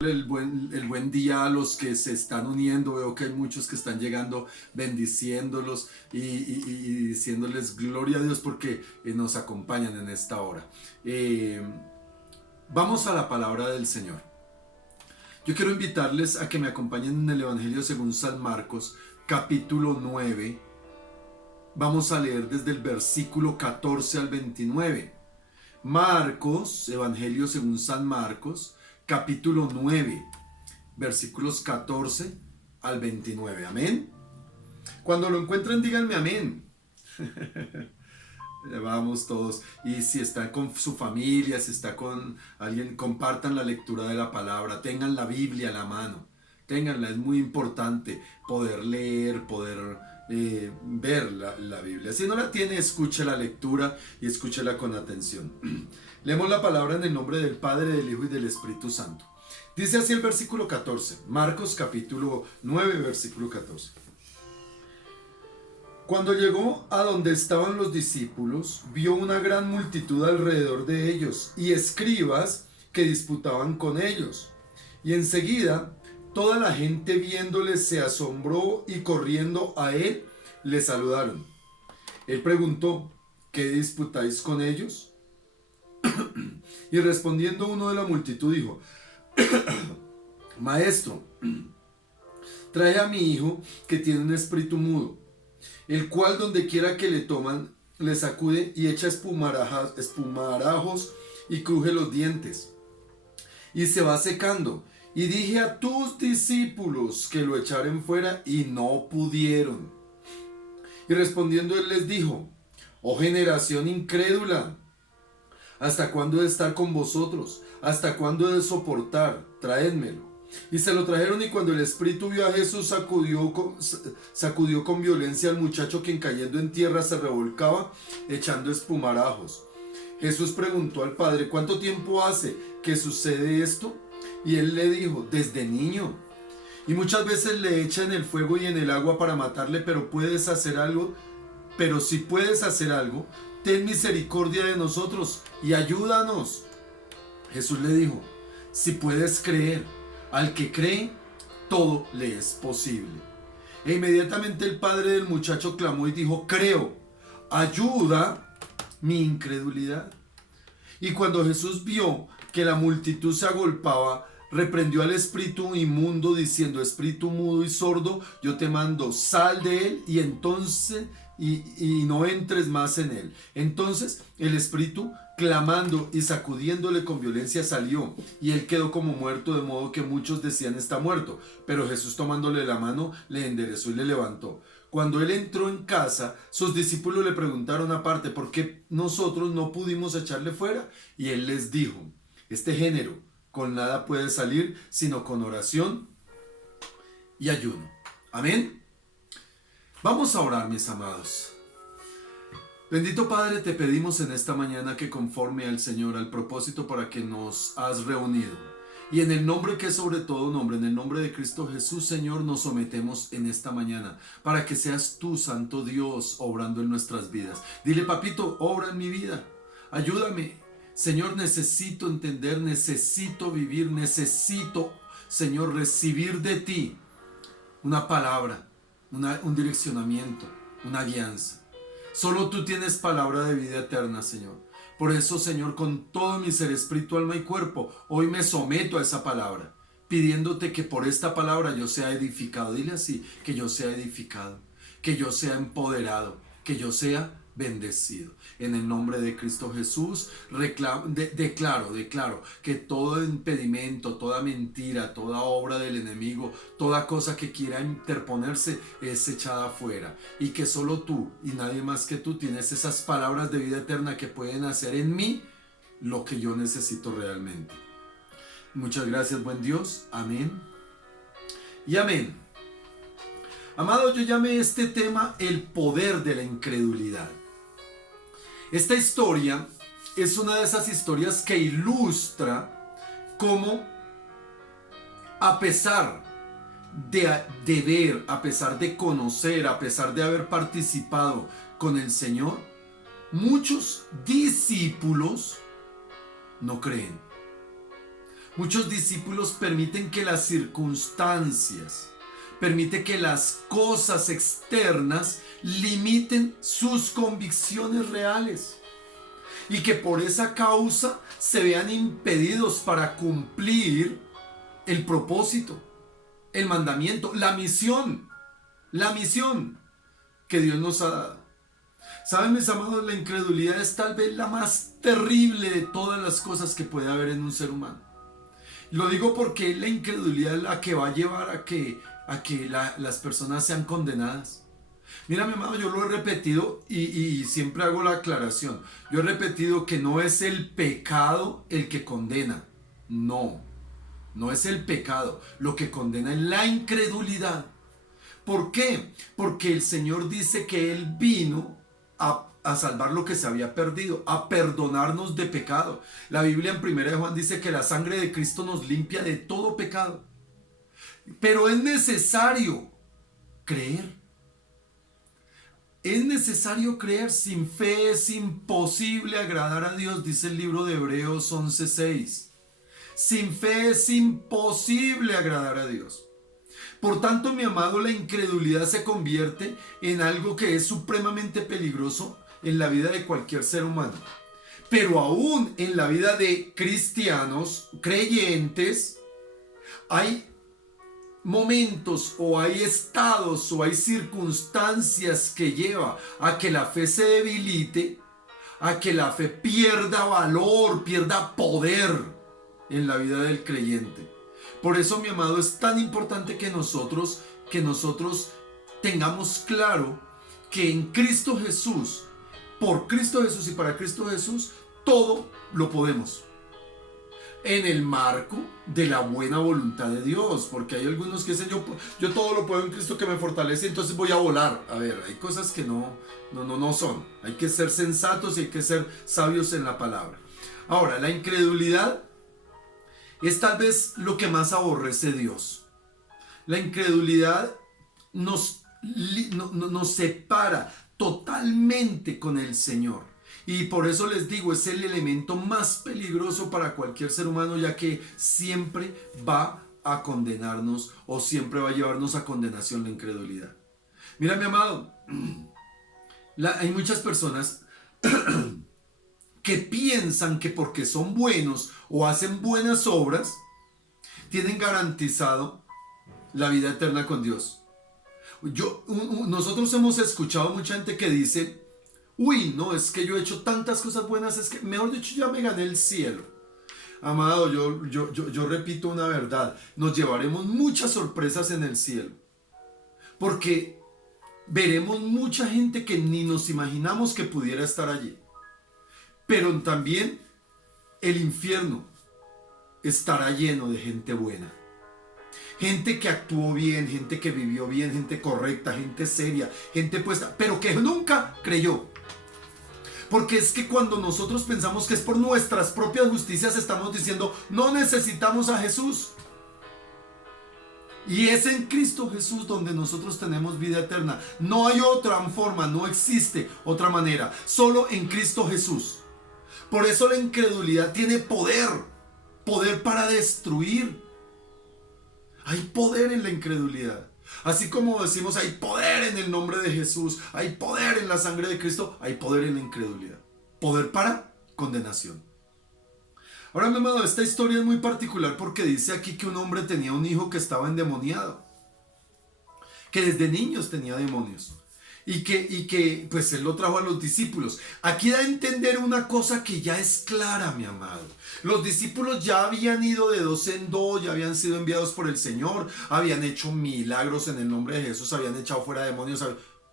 el buen día a los que se están uniendo. Veo que hay muchos que están llegando bendiciéndolos y diciéndoles gloria a Dios porque nos acompañan en esta hora. Eh, Vamos a la palabra del Señor. Yo quiero invitarles a que me acompañen en el Evangelio según San Marcos, capítulo 9. Vamos a leer desde el versículo 14 al 29. Marcos, Evangelio según San Marcos, capítulo 9, versículos 14 al 29. Amén. Cuando lo encuentren, díganme amén. Vamos todos. Y si está con su familia, si está con alguien, compartan la lectura de la palabra. Tengan la Biblia a la mano. Ténganla, es muy importante poder leer, poder ver la Biblia. Si no la tiene, escuche la lectura y escúchela con atención. Leemos la palabra en el nombre del Padre, del Hijo y del Espíritu Santo. Dice así el versículo 14. Marcos capítulo 9, versículo 14. Cuando llegó a donde estaban los discípulos, vio una gran multitud alrededor de ellos y escribas que disputaban con ellos. Y enseguida, toda la gente viéndole se asombró y corriendo a él, le saludaron. Él preguntó, ¿qué disputáis con ellos? Y respondiendo uno de la multitud dijo, Maestro, trae a mi hijo que tiene un espíritu mudo, el cual donde quiera que le toman, le sacude y echa espumarajos y cruje los dientes, y se va secando. Y dije a tus discípulos que lo echaren fuera, y no pudieron. Y respondiendo él les dijo, oh generación incrédula, ¿hasta cuándo he de estar con vosotros? ¿Hasta cuándo he de soportar? Traédmelo. Y se lo trajeron, y cuando el espíritu vio a Jesús, sacudió con violencia al muchacho, quien cayendo en tierra se revolcaba echando espumarajos. Jesús preguntó al padre, ¿cuánto tiempo hace que sucede esto? Y él le dijo, desde niño. Y muchas veces le echan en el fuego y en el agua para matarle, pero si puedes hacer algo, ten misericordia de nosotros y ayúdanos. Jesús le dijo, si puedes creer, al que cree, todo le es posible. E inmediatamente el padre del muchacho clamó y dijo, creo, ayuda mi incredulidad. Y cuando Jesús vio que la multitud se agolpaba, reprendió al espíritu inmundo diciendo, espíritu mudo y sordo, yo te mando, sal de él y no entres más en él. Entonces el espíritu, clamando y sacudiéndole con violencia, salió, y él quedó como muerto, de modo que muchos decían, está muerto. Pero Jesús, tomándole la mano, le enderezó y le levantó. Cuando él entró en casa, sus discípulos le preguntaron aparte, ¿por qué nosotros no pudimos echarle fuera? Y él les dijo, este género con nada puede salir sino con oración y ayuno. Amén. Vamos a orar, mis amados. Bendito Padre, te pedimos en esta mañana que conforme al Señor, al propósito para que nos has reunido, y en el nombre que es sobre todo nombre, en el nombre de Cristo Jesús, Señor, nos sometemos en esta mañana para que seas tú, Santo Dios, obrando en nuestras vidas. Dile, papito, obra en mi vida, ayúdame. Señor, necesito entender, necesito vivir, necesito, Señor, recibir de ti una palabra, un direccionamiento, una guianza. Solo tú tienes palabra de vida eterna, Señor. Por eso, Señor, con todo mi ser, espíritu, alma y cuerpo, hoy me someto a esa palabra, pidiéndote que por esta palabra yo sea edificado. Dile así, que yo sea edificado, que yo sea empoderado, que yo sea bendecido. En el nombre de Cristo Jesús, declaro que todo impedimento, toda mentira, toda obra del enemigo, toda cosa que quiera interponerse es echada afuera, y que solo tú y nadie más que tú tienes esas palabras de vida eterna que pueden hacer en mí lo que yo necesito realmente. Muchas gracias, buen Dios. Amén y amén. Amado, yo llamé este tema el poder de la incredulidad. Esta historia es una de esas historias que ilustra cómo, a pesar de ver, a pesar de conocer, a pesar de haber participado con el Señor, muchos discípulos no creen. Muchos discípulos permiten que las circunstancias, permite que las cosas externas limiten sus convicciones reales y que por esa causa se vean impedidos para cumplir el propósito, el mandamiento, la misión que Dios nos ha dado. ¿Saben, mis amados? La incredulidad es tal vez la más terrible de todas las cosas que puede haber en un ser humano. Lo digo porque la incredulidad es la que va a llevar a que las personas sean condenadas. Mira, mi amado, yo lo he repetido y siempre hago la aclaración. Yo he repetido que no es el pecado el que condena. No es el pecado. Lo que condena es la incredulidad. ¿Por qué? Porque el Señor dice que Él vino a salvar lo que se había perdido, a perdonarnos de pecado. La Biblia en 1 Juan dice que la sangre de Cristo nos limpia de todo pecado. Pero es necesario creer. Es necesario creer. Sin fe es imposible agradar a Dios, dice el libro de Hebreos 11:6. Sin fe es imposible agradar a Dios. Por tanto, mi amado, la incredulidad se convierte en algo que es supremamente peligroso en la vida de cualquier ser humano. Pero aún en la vida de cristianos, creyentes, hay momentos o hay estados o hay circunstancias que lleva a que la fe se debilite, a que la fe pierda valor, pierda poder en la vida del creyente. Por eso, mi amado, es tan importante que nosotros tengamos claro que en Cristo Jesús, por Cristo Jesús y para Cristo Jesús, todo lo podemos. En el marco de la buena voluntad de Dios, porque hay algunos que dicen yo todo lo puedo en Cristo que me fortalece, entonces voy a volar. A ver, hay cosas que no son. Hay que ser sensatos y hay que ser sabios en la palabra. Ahora, la incredulidad es tal vez lo que más aborrece Dios. La incredulidad nos separa totalmente con el Señor. Y por eso les digo, es el elemento más peligroso para cualquier ser humano, ya que siempre va a condenarnos o siempre va a llevarnos a condenación la incredulidad. Mira, mi amado, hay muchas personas que piensan que porque son buenos o hacen buenas obras, tienen garantizado la vida eterna con Dios. Nosotros hemos escuchado mucha gente que dice, uy, no, es que yo he hecho tantas cosas buenas, es que, mejor dicho, ya me gané el cielo. Amado, yo repito una verdad, nos llevaremos muchas sorpresas en el cielo, porque veremos mucha gente que ni nos imaginamos que pudiera estar allí. Pero también el infierno estará lleno de gente buena. Gente que actuó bien, gente que vivió bien, gente correcta, gente seria, gente puesta, pero que nunca creyó. Porque es que cuando nosotros pensamos que es por nuestras propias justicias, estamos diciendo, no necesitamos a Jesús. Y es en Cristo Jesús donde nosotros tenemos vida eterna. No hay otra forma, no existe otra manera. Solo en Cristo Jesús. Por eso la incredulidad tiene poder para destruir. Hay poder en la incredulidad. Así como decimos, hay poder en el nombre de Jesús, hay poder en la sangre de Cristo, hay poder en la incredulidad. Poder para condenación. Ahora, mi amado, esta historia es muy particular porque dice aquí que un hombre tenía un hijo que estaba endemoniado, que desde niños tenía demonios. Y que pues él lo trajo a los discípulos. Aquí da a entender una cosa que ya es clara, mi amado. Los discípulos ya habían ido de dos en dos, ya habían sido enviados por el Señor, habían hecho milagros en el nombre de Jesús, habían echado fuera demonios,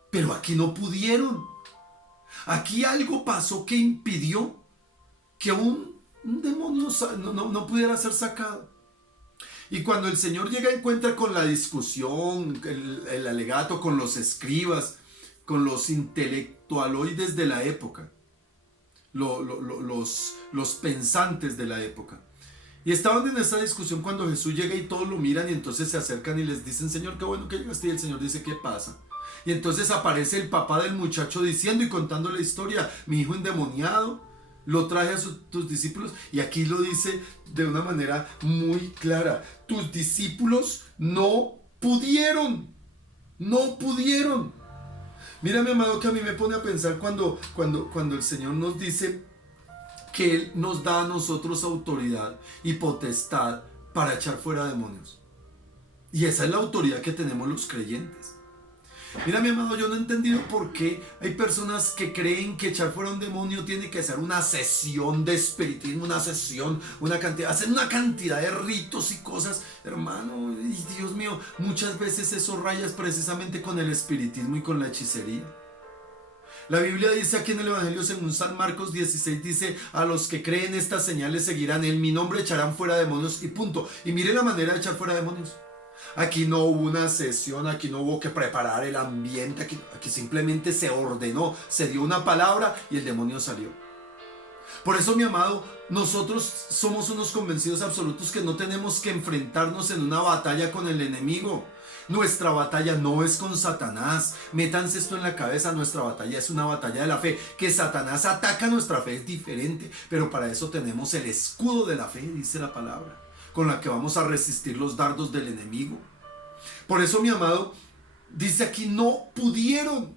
pero aquí no pudieron. Aquí algo pasó que impidió que un demonio no pudiera ser sacado. Y cuando el Señor llega encuentra con la discusión, el alegato, con los escribas, con los intelectualoides de la época, los pensantes de la época. Y estaban en esa discusión cuando Jesús llega y todos lo miran y entonces se acercan y les dicen, Señor, qué bueno que llegaste. Y el Señor dice, ¿qué pasa? Y entonces aparece el papá del muchacho diciendo y contando la historia, mi hijo endemoniado lo traje a tus discípulos, y aquí lo dice de una manera muy clara. Tus discípulos no pudieron. No pudieron. Mira, mi amado, que a mí me pone a pensar cuando el Señor nos dice que Él nos da a nosotros autoridad y potestad para echar fuera demonios. Y esa es la autoridad que tenemos los creyentes. Mira, mi amado, yo no he entendido por qué hay personas que creen que echar fuera un demonio tiene que ser una sesión de espiritismo, hacen una cantidad de ritos y cosas, hermano, y Dios mío, muchas veces eso rayas precisamente con el espiritismo y con la hechicería. La Biblia dice aquí en el Evangelio según San Marcos 16, dice: a los que creen estas señales seguirán, en mi nombre echarán fuera demonios, y punto. Y mire la manera de echar fuera demonios. Aquí no hubo una sesión, aquí no hubo que preparar el ambiente, aquí simplemente se ordenó, se dio una palabra y el demonio salió. Por eso, mi amado, nosotros somos unos convencidos absolutos que no tenemos que enfrentarnos en una batalla con el enemigo. Nuestra batalla no es con Satanás. Métanse esto en la cabeza: nuestra batalla es una batalla de la fe. Que Satanás ataca nuestra fe es diferente, pero para eso tenemos el escudo de la fe, dice la palabra, con la que vamos a resistir los dardos del enemigo. Por eso, mi amado, dice aquí: no pudieron.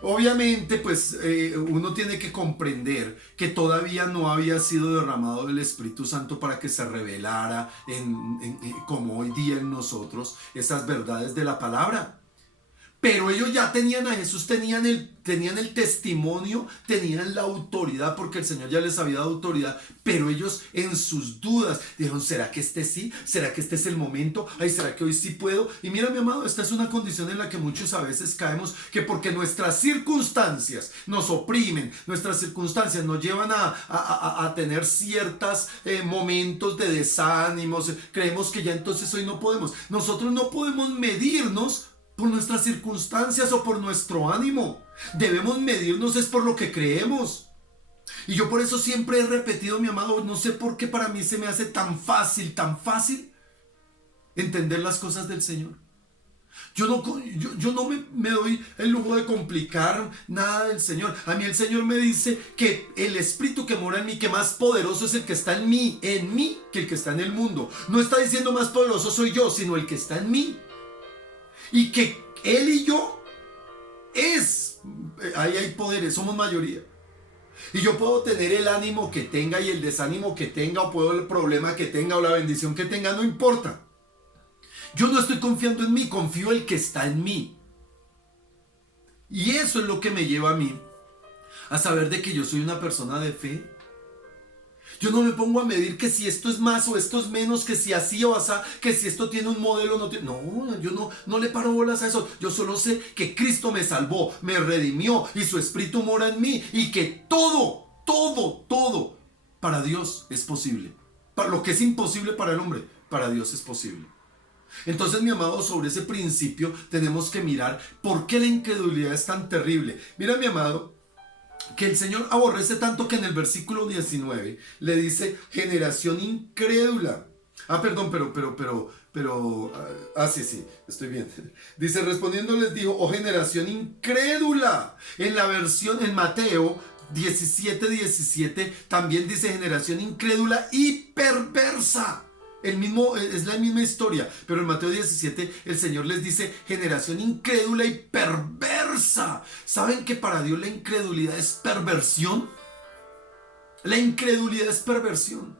Obviamente, pues uno tiene que comprender que todavía no había sido derramado el Espíritu Santo para que se revelara como hoy día en nosotros esas verdades de la palabra. Pero ellos ya tenían a Jesús, tenían el testimonio, tenían la autoridad, porque el Señor ya les había dado autoridad. Pero ellos, en sus dudas, dijeron: ¿será que este sí? ¿Será que este es el momento? Ay, ¿será que hoy sí puedo? Y mira, mi amado, esta es una condición en la que muchos a veces caemos, que porque nuestras circunstancias nos oprimen, nuestras circunstancias nos llevan a tener ciertos momentos de desánimos, creemos que ya entonces hoy no podemos. Nosotros no podemos medirnos por nuestras circunstancias o por nuestro ánimo. Debemos medirnos es por lo que creemos. Y yo por eso siempre he repetido, mi amado, no sé por qué para mí se me hace tan fácil entender las cosas del Señor. Yo no me doy el lujo de complicar nada del Señor. A mí el Señor me dice que el Espíritu que mora en mí, que más poderoso es el que está en mí, que el que está en el mundo. No está diciendo más poderoso soy yo, sino el que está en mí. Y que Él y yo ahí hay poderes, somos mayoría. Y yo puedo tener el ánimo que tenga y el desánimo que tenga, o puedo el problema que tenga o la bendición que tenga, no importa. Yo no estoy confiando en mí, confío en el que está en mí. Y eso es lo que me lleva a mí a saber de que yo soy una persona de fe. Yo no me pongo a medir que si esto es más o esto es menos, que si así o así, que si esto tiene un modelo o no tiene. No, yo no le paro bolas a eso. Yo solo sé que Cristo me salvó, me redimió y su Espíritu mora en mí, y que todo para Dios es posible. Para lo que es imposible para el hombre, para Dios es posible. Entonces, mi amado, sobre ese principio tenemos que mirar por qué la incredulidad es tan terrible. Mira, mi amado, que el Señor aborrece tanto que en el versículo 19 le dice: generación incrédula. Perdón, sí, estoy bien. Dice: respondiendo les dijo: oh generación incrédula. En la versión, en Mateo 17:17 también dice: generación incrédula y perversa. Es la misma historia, pero en Mateo 17 el Señor les dice: generación incrédula y perversa. ¿Saben que para Dios la incredulidad es perversión? La incredulidad es perversión.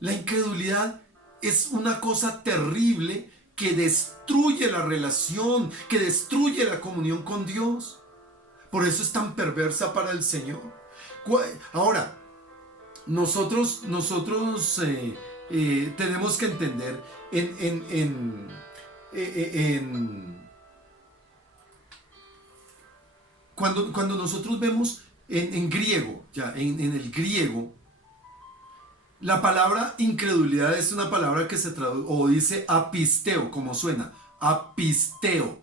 La incredulidad es una cosa terrible que destruye la relación, que destruye la comunión con Dios. Por eso es tan perversa para el Señor. Ahora, nosotros tenemos que entender cuando nosotros vemos en griego, en el griego, la palabra incredulidad es una palabra que se traduce o dice apisteo, como suena, apisteo.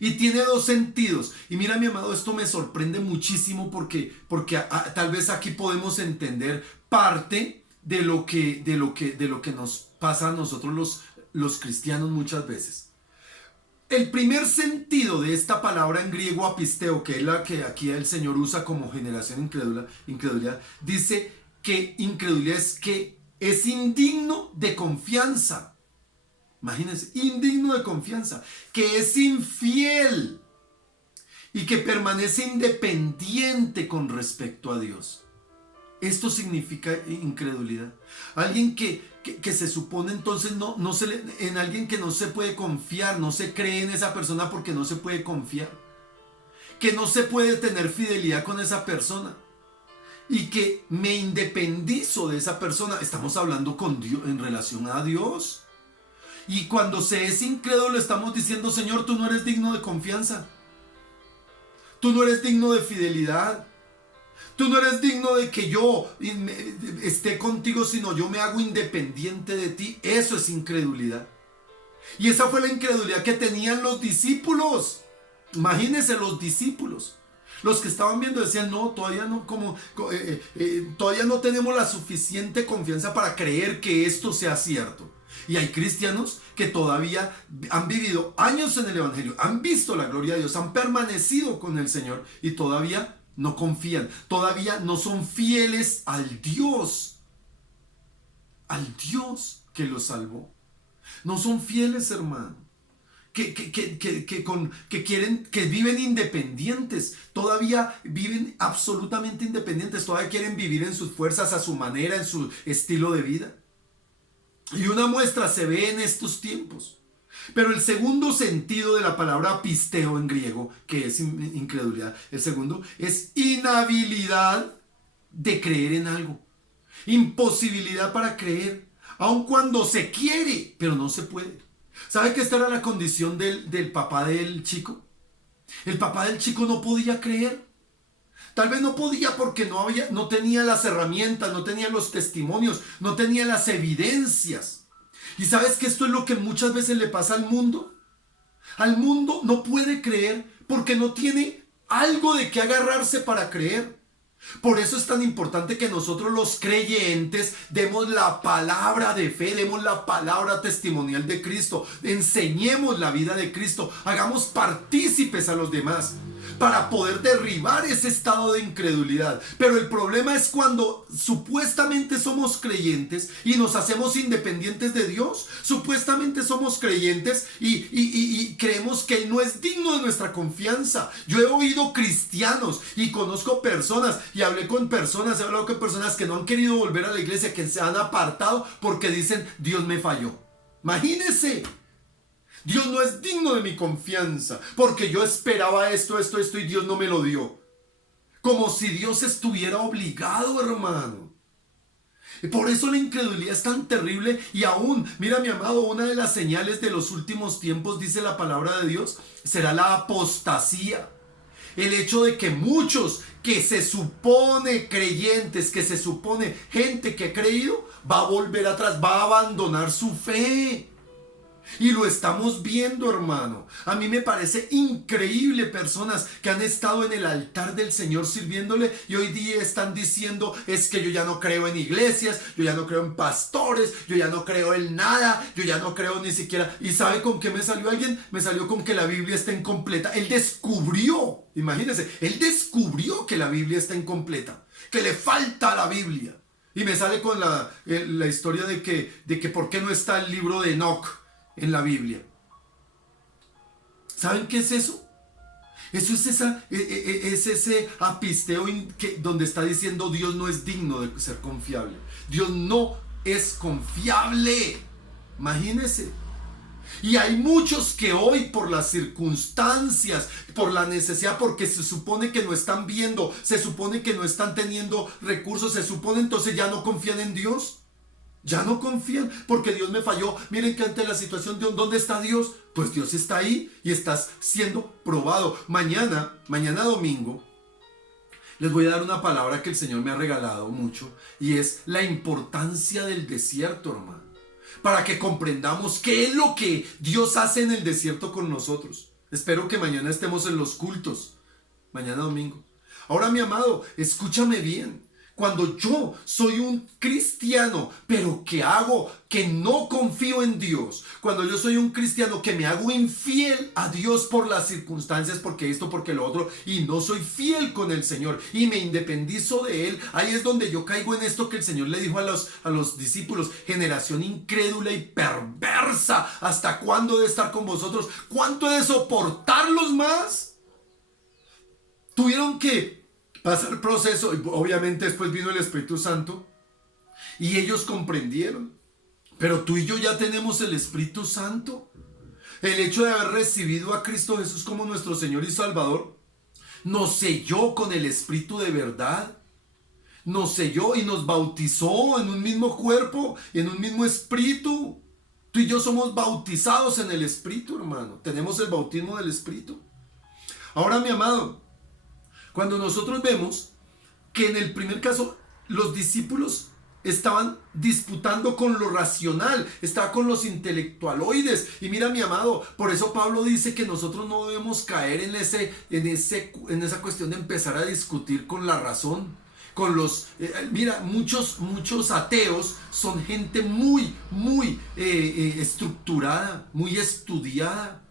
Y tiene dos sentidos. Y mira, mi amado, esto me sorprende muchísimo porque tal vez aquí podemos entender parte de lo que nos pasa a nosotros los cristianos muchas veces. El primer sentido de esta palabra en griego apisteo, que es la que aquí el Señor usa como generación incredulidad, dice que incredulidad es que es indigno de confianza. Imagínense, indigno de confianza, que es infiel y que permanece independiente con respecto a Dios. Esto significa incredulidad. Alguien que se supone entonces en alguien que no se puede confiar, no se cree en esa persona porque no se puede confiar. Que no se puede tener fidelidad con esa persona. Y que me independizo de esa persona. Estamos hablando con Dios en relación a Dios. Y cuando se es incrédulo estamos diciendo, Señor, tú no eres digno de confianza. Tú no eres digno de fidelidad. Tú no eres digno de que yo esté contigo, sino yo me hago independiente de ti. Eso es incredulidad. Y esa fue la incredulidad que tenían los discípulos. Imagínense los discípulos. Los que estaban viendo decían, no, todavía no, todavía no tenemos la suficiente confianza para creer que esto sea cierto. Y hay cristianos que todavía han vivido años en el Evangelio, han visto la gloria de Dios, han permanecido con el Señor y todavía no confían, todavía no son fieles al Dios que los salvó. No son fieles, hermano. Que viven independientes, todavía viven absolutamente independientes, todavía quieren vivir en sus fuerzas, a su manera, en su estilo de vida. Y una muestra se ve en estos tiempos. Pero el segundo sentido de la palabra pisteo en griego, que es incredulidad, el segundo es inhabilidad de creer en algo. Imposibilidad para creer, aun cuando se quiere, pero no se puede. ¿Sabe que esta era la condición del papá del chico? El papá del chico no podía creer. Tal vez no podía porque no tenía las herramientas, no tenía los testimonios, no tenía las evidencias. ¿Y sabes que esto es lo que muchas veces le pasa al mundo? Al mundo no puede creer porque no tiene algo de qué agarrarse para creer. Por eso es tan importante que nosotros los creyentes demos la palabra de fe, demos la palabra testimonial de Cristo, enseñemos la vida de Cristo, hagamos partícipes a los demás para poder derribar ese estado de incredulidad. Pero el problema es cuando supuestamente somos creyentes y nos hacemos independientes de Dios. Supuestamente somos creyentes y creemos que Él no es digno de nuestra confianza. Yo he oído cristianos y conozco personas y hablé con personas, he hablado con personas que no han querido volver a la iglesia, que se han apartado porque dicen, Dios me falló. Imagínense. Dios no es digno de mi confianza, porque yo esperaba esto y Dios no me lo dio. Como si Dios estuviera obligado, hermano. Y por eso la incredulidad es tan terrible y aún, mira mi amado, una de las señales de los últimos tiempos, dice la palabra de Dios, será la apostasía. El hecho de que muchos que se supone creyentes, que se supone gente que ha creído, va a volver atrás, va a abandonar su fe. Y lo estamos viendo, hermano. A mí me parece increíble personas que han estado en el altar del Señor sirviéndole y hoy día están diciendo, es que yo ya no creo en iglesias, yo ya no creo en pastores, yo ya no creo en nada, yo ya no creo ni siquiera. ¿Y sabe con qué me salió alguien? Me salió con que la Biblia está incompleta. Él descubrió, imagínense, él descubrió que la Biblia está incompleta, que le falta la Biblia. Y me sale con la historia de que por qué no está el libro de Enoch en la Biblia. ¿Saben qué es eso? Eso es ese apisteo donde está diciendo Dios no es digno de ser confiable. Dios no es confiable. Imagínense. Y hay muchos que hoy por las circunstancias, por la necesidad, porque se supone que no están viendo, se supone que no están teniendo recursos, se supone entonces ya no confían en Dios. Ya no confían porque Dios me falló. Miren que ante la situación de ¿dónde está Dios? Pues Dios está ahí y estás siendo probado. Mañana domingo, les voy a dar una palabra que el Señor me ha regalado mucho y es la importancia del desierto, hermano. Para que comprendamos qué es lo que Dios hace en el desierto con nosotros. Espero que mañana estemos en los cultos. Mañana domingo. Ahora, mi amado, escúchame bien. Cuando yo soy un cristiano, pero ¿qué hago? Que no confío en Dios. Cuando yo soy un cristiano que me hago infiel a Dios por las circunstancias, porque esto, porque lo otro, y no soy fiel con el Señor y me independizo de Él, ahí es donde yo caigo en esto que el Señor le dijo a los discípulos: generación incrédula y perversa, ¿hasta cuándo he de estar con vosotros? ¿Cuánto he de soportarlos más? Tuvieron que pasar el proceso y obviamente después vino el Espíritu Santo y ellos comprendieron. Pero tú y yo ya tenemos el Espíritu Santo. El hecho de haber recibido a Cristo Jesús como nuestro Señor y Salvador nos selló con el Espíritu de verdad. Nos selló y nos bautizó en un mismo cuerpo, en un mismo Espíritu. Tú y yo somos bautizados en el Espíritu, hermano. Tenemos el bautismo del Espíritu. Ahora, mi amado, cuando nosotros vemos que en el primer caso los discípulos estaban disputando con lo racional, estaban con los intelectualoides. Y mira, mi amado, por eso Pablo dice que nosotros no debemos caer en esa cuestión de empezar a discutir con la razón. Con los, mira, muchos ateos son gente muy estructurada, muy estudiada.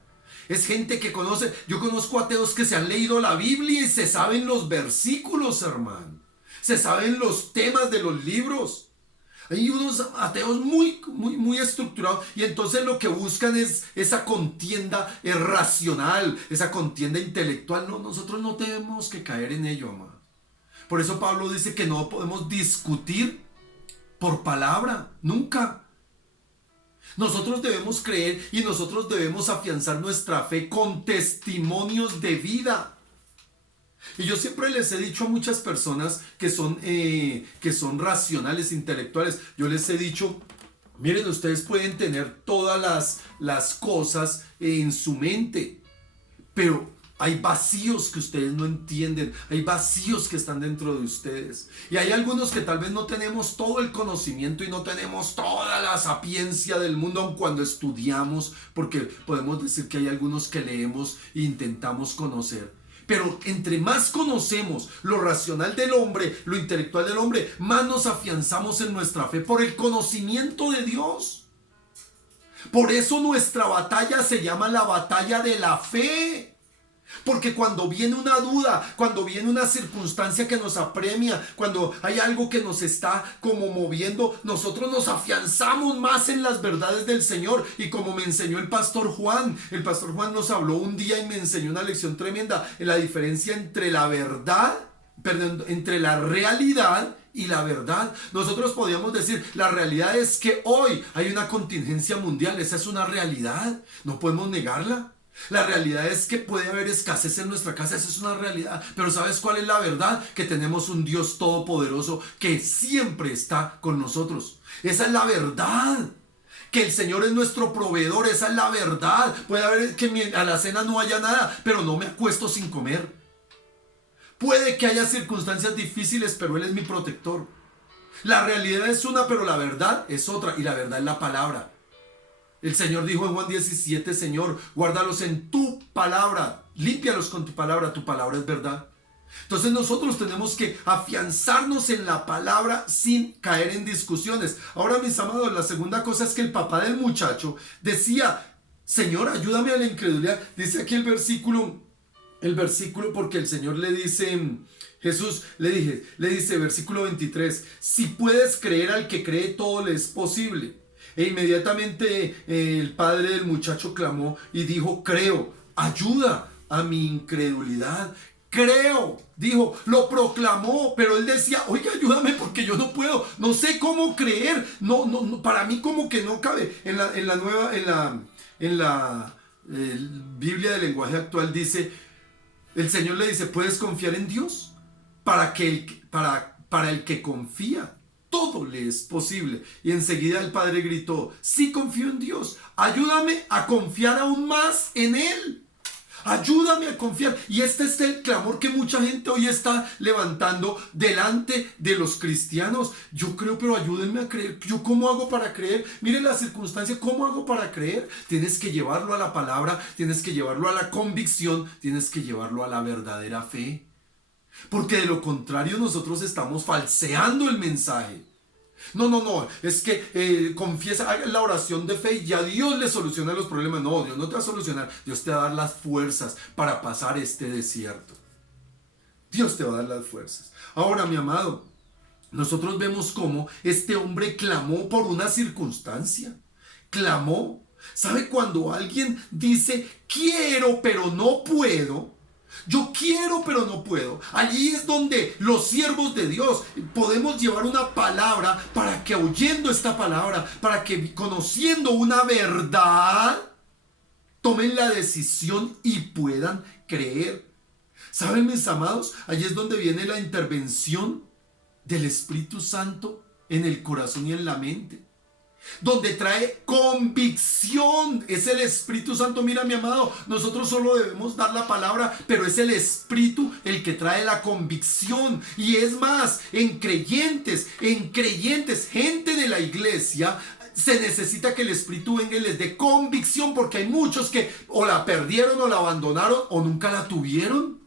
Es gente que conoce. Yo conozco ateos que se han leído la Biblia y se saben los versículos, hermano. Se saben los temas de los libros. Hay unos ateos muy estructurados, y entonces lo que buscan es esa contienda racional, esa contienda intelectual. No, nosotros no tenemos que caer en ello, amado. Por eso Pablo dice que no podemos discutir por palabra, nunca. Nosotros debemos creer y nosotros debemos afianzar nuestra fe con testimonios de vida. Y yo siempre les he dicho a muchas personas que son racionales, intelectuales, yo les he dicho: miren, ustedes pueden tener todas las cosas en su mente, pero hay vacíos que ustedes no entienden, hay vacíos que están dentro de ustedes. Y hay algunos que tal vez no tenemos todo el conocimiento y no tenemos toda la sapiencia del mundo, aun cuando estudiamos, porque podemos decir que hay algunos que leemos e intentamos conocer. Pero entre más conocemos lo racional del hombre, lo intelectual del hombre, más nos afianzamos en nuestra fe por el conocimiento de Dios. Por eso nuestra batalla se llama la batalla de la fe. Porque cuando viene una duda, cuando viene una circunstancia que nos apremia, cuando hay algo que nos está como moviendo, nosotros nos afianzamos más en las verdades del Señor. Y como me enseñó el pastor Juan nos habló un día y me enseñó una lección tremenda en la diferencia entre la verdad, entre la realidad y la verdad. Nosotros podríamos decir: la realidad es que hoy hay una contingencia mundial. Esa es una realidad, no podemos negarla. La realidad es que puede haber escasez en nuestra casa, esa es una realidad. Pero ¿sabes cuál es la verdad? Que tenemos un Dios todopoderoso que siempre está con nosotros. Esa es la verdad. Que el Señor es nuestro proveedor, esa es la verdad. Puede haber que a la cena no haya nada, pero no me acuesto sin comer. Puede que haya circunstancias difíciles, pero Él es mi protector. La realidad es una, pero la verdad es otra, y la verdad es la palabra. El Señor dijo en Juan 17: Señor, guárdalos en tu palabra, límpialos con tu palabra es verdad. Entonces nosotros tenemos que afianzarnos en la palabra sin caer en discusiones. Ahora, mis amados, la segunda cosa es que el papá del muchacho decía: Señor, ayúdame a la incredulidad. Dice aquí el versículo, porque el Señor le dice, Jesús le dice, versículo 23: si puedes creer, al que cree todo le es posible. E inmediatamente el padre del muchacho clamó y dijo: creo, ayuda a mi incredulidad. Creo, dijo, lo proclamó, pero él decía: oiga, ayúdame porque yo no puedo, no sé cómo creer, no, para mí como que no cabe. En la Biblia del lenguaje actual dice, el Señor le dice: puedes confiar en Dios, para el que confía todo le es posible. Y enseguida el padre gritó: sí, confío en Dios, ayúdame a confiar aún más en Él. Ayúdame a confiar. Y este es el clamor que mucha gente hoy está levantando delante de los cristianos. Yo creo, pero ayúdenme a creer. ¿Yo cómo hago para creer? Miren la circunstancia, ¿cómo hago para creer? Tienes que llevarlo a la palabra, tienes que llevarlo a la convicción, tienes que llevarlo a la verdadera fe. Porque de lo contrario nosotros estamos falseando el mensaje. No, es que confiesa, haga la oración de fe y ya Dios le soluciona los problemas. No, Dios no te va a solucionar, Dios te va a dar las fuerzas para pasar este desierto. Dios te va a dar las fuerzas. Ahora, mi amado, nosotros vemos cómo este hombre clamó por una circunstancia. Clamó. ¿Sabe cuando alguien dice, quiero pero no puedo? Yo quiero pero no puedo. Allí es donde los siervos de Dios podemos llevar una palabra para que oyendo esta palabra, para que conociendo una verdad, tomen la decisión y puedan creer. ¿Saben, mis amados? Allí es donde viene la intervención del Espíritu Santo en el corazón y en la mente. Donde trae convicción. Es el Espíritu Santo. Mira, mi amado, nosotros solo debemos dar la palabra, pero es el Espíritu el que trae la convicción. Y es más, en creyentes, gente de la iglesia, se necesita que el Espíritu venga y les dé convicción, porque hay muchos que o la perdieron o la abandonaron o nunca la tuvieron.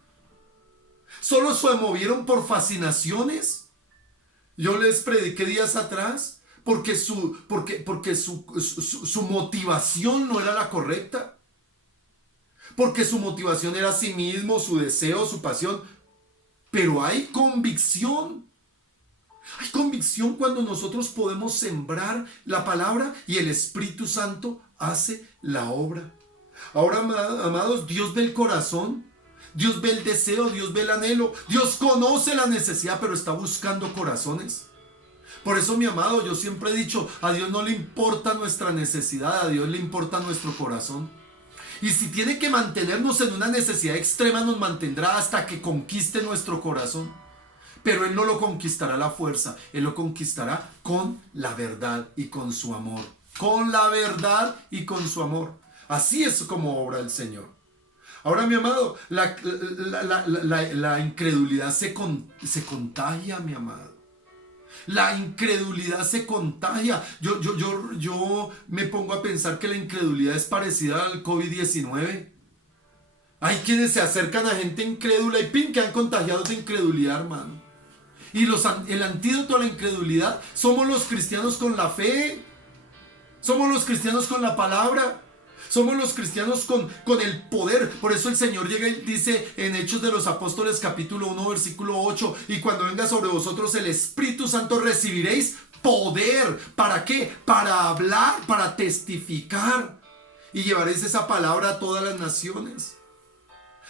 Solo se movieron por fascinaciones. Yo les prediqué días atrás porque su motivación no era la correcta. Porque su motivación era sí mismo, su deseo, su pasión. Pero hay convicción. Hay convicción cuando nosotros podemos sembrar la palabra y el Espíritu Santo hace la obra. Ahora, amados, Dios ve el corazón. Dios ve el deseo, Dios ve el anhelo. Dios conoce la necesidad, pero está buscando corazones. Por eso, mi amado, yo siempre he dicho, a Dios no le importa nuestra necesidad, a Dios le importa nuestro corazón. Y si tiene que mantenernos en una necesidad extrema, nos mantendrá hasta que conquiste nuestro corazón. Pero Él no lo conquistará a la fuerza, Él lo conquistará con la verdad y con su amor. Con la verdad y con su amor. Así es como obra el Señor. Ahora, mi amado, la incredulidad se contagia, mi amado. La incredulidad se contagia. Yo me pongo a pensar que la incredulidad es parecida al COVID-19. Hay quienes se acercan a gente incrédula y ¡pin! Que han contagiado de incredulidad, hermano. Y el antídoto a la incredulidad somos los cristianos con la fe. Somos los cristianos con la palabra. Somos los cristianos con el poder. Por eso el Señor llega y dice en Hechos de los Apóstoles capítulo 1 versículo 8: y cuando venga sobre vosotros el Espíritu Santo recibiréis poder. ¿Para qué? Para hablar, para testificar. Y llevaréis esa palabra a todas las naciones.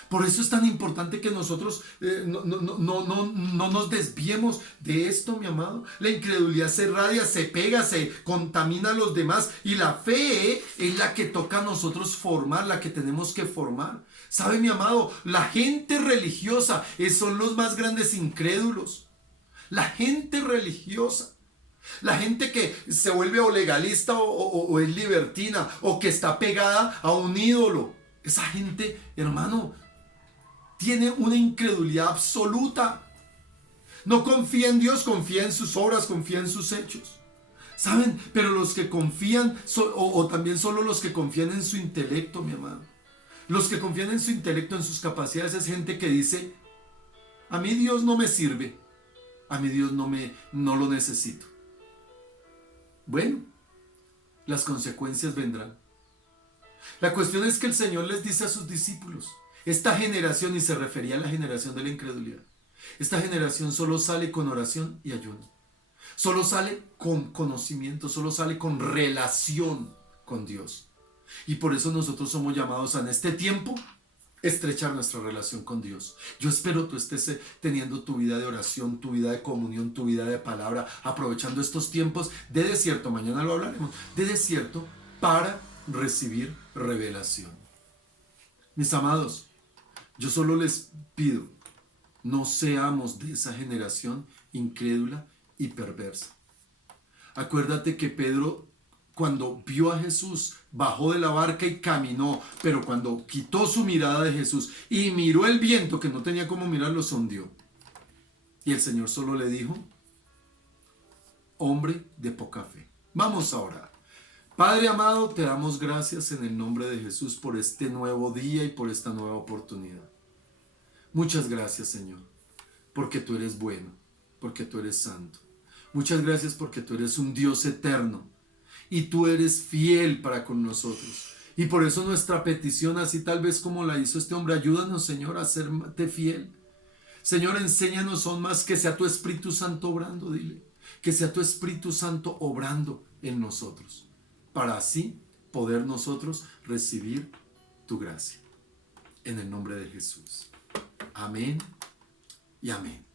Por eso es tan importante que nosotros no nos desviemos de esto, mi amado. La incredulidad se radia, se pega, se contamina a los demás. Y la fe es la que toca a nosotros formar, la que tenemos que formar. ¿Sabe, mi amado? La gente religiosa son los más grandes incrédulos. La gente religiosa. La gente que se vuelve o legalista o es libertina o que está pegada a un ídolo. Esa gente, hermano, tiene una incredulidad absoluta. No confía en Dios, confía en sus obras, confía en sus hechos. ¿Saben? Pero los que confían, o también solo los que confían en su intelecto, mi amado. Los que confían en su intelecto, en sus capacidades, es gente que dice: a mí Dios no me sirve. A mí Dios no lo necesito. Bueno, las consecuencias vendrán. La cuestión es que el Señor les dice a sus discípulos: esta generación, y se refería a la generación de la incredulidad, esta generación solo sale con oración y ayuno. Solo sale con conocimiento, solo sale con relación con Dios. Y por eso nosotros somos llamados en este tiempo estrechar nuestra relación con Dios. Yo espero tú estés teniendo tu vida de oración, tu vida de comunión, tu vida de palabra, aprovechando estos tiempos de desierto, mañana lo hablaremos, de desierto, para recibir revelación. Mis amados, yo solo les pido, no seamos de esa generación incrédula y perversa. Acuérdate que Pedro, cuando vio a Jesús, bajó de la barca y caminó, pero cuando quitó su mirada de Jesús y miró el viento, que no tenía cómo mirarlo, se hundió. Y el Señor solo le dijo: hombre de poca fe. Vamos a orar. Padre amado, te damos gracias en el nombre de Jesús por este nuevo día y por esta nueva oportunidad. Muchas gracias, Señor. porque tú eres bueno, porque tú eres santo. Muchas gracias porque tú eres un Dios eterno y tú eres fiel para con nosotros. Y por eso nuestra petición, así tal vez como la hizo este hombre, ayúdanos, Señor, a serte fiel. Señor, enséñanos aún más, que sea tu Espíritu Santo obrando, dile. Que sea tu Espíritu Santo obrando en nosotros, para así poder nosotros recibir tu gracia. En el nombre de Jesús. Amén y amén.